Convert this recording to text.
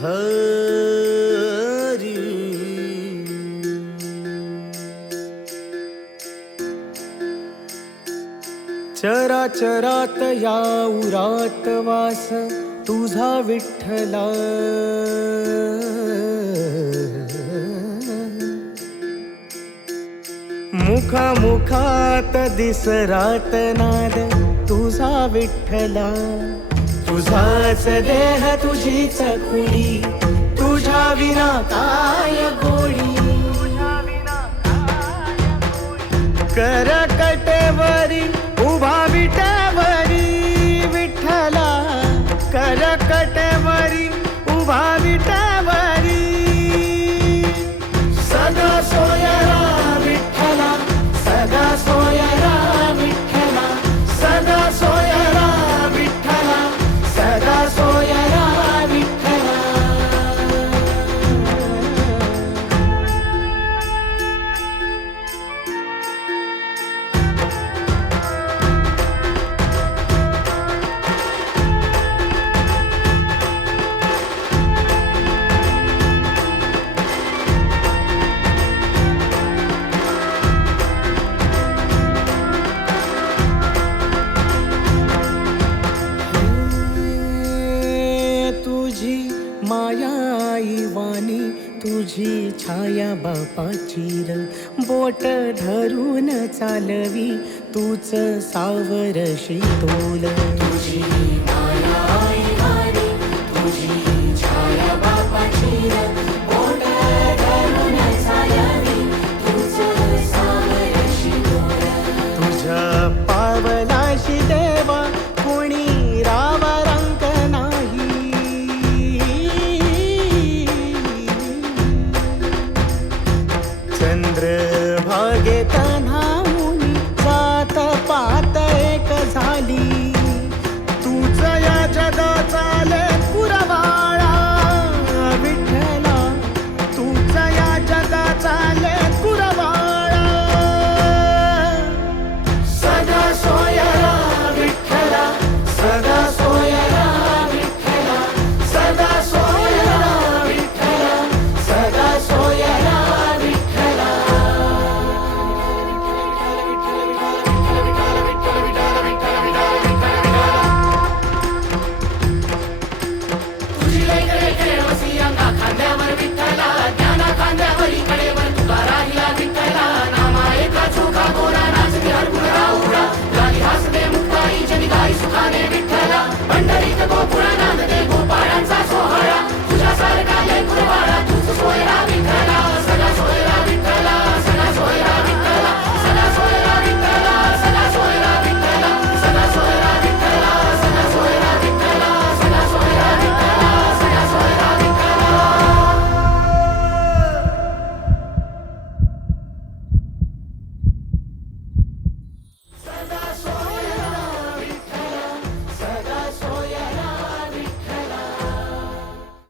हरी चराचरात या उरात वास तुझा विठ्ठला, मुखामुखात दिसरात नाद तुझा विठ्ठला. तुझाच देह तुझीच खुडी, तुझ्या विना काय गोडी. करकटेवरी उभा विटेवरी विठ्ठला, करकटेवरी उभा विटेवरी. सदा सोयरा विठ्ठला, सदा सोयरा विठ्ठला, सदा सोयरा विठ्ठला, सदा सोयरा विठ्ठला. तुझी माया आईवानी, तुझी छाया बापाची र. बोट धरून चालवी तूच सावर शीतोल. तुझी